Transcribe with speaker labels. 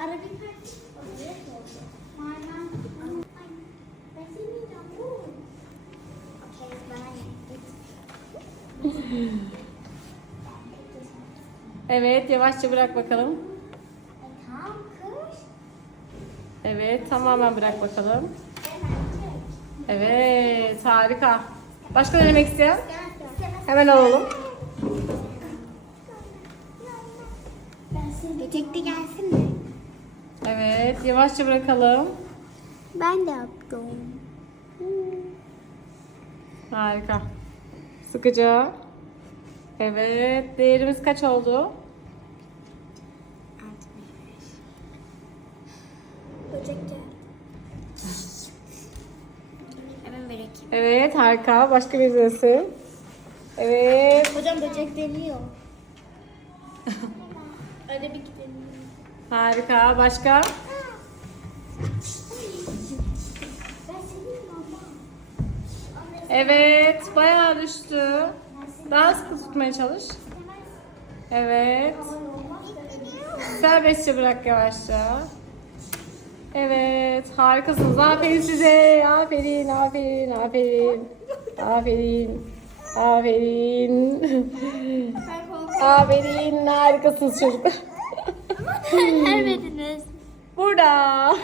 Speaker 1: Ne?
Speaker 2: Evet yavaşça bırak bakalım. Evet tamamen bırak bakalım. Evet harika. Başka denemek isteyen?
Speaker 1: İstemez.
Speaker 2: Hemen alalım.
Speaker 1: Seni Petekli gelsin mi?
Speaker 2: Evet yavaşça bırakalım.
Speaker 1: Ben de yaptım.
Speaker 2: Harika. Sıkıca. Evet değerimiz kaç oldu?
Speaker 1: Böcek. Hemen böcek.
Speaker 2: Evet harika. Başka bir resim. Evet.
Speaker 1: Hocam böcek deniyor. Öyle bir gidelim.
Speaker 2: Harika. Başka? Evet. Bayağı düştü. Daha sıkı tutmaya çalış. Evet. Serbestçe bırak yavaşça. Evet. Harikasınız. Aferin size. Aferin. Aferin. Aferin. Aferin. Aferin. Aferin. Harikasınız çocuklar.
Speaker 1: Nerede verdiniz?
Speaker 2: Burada.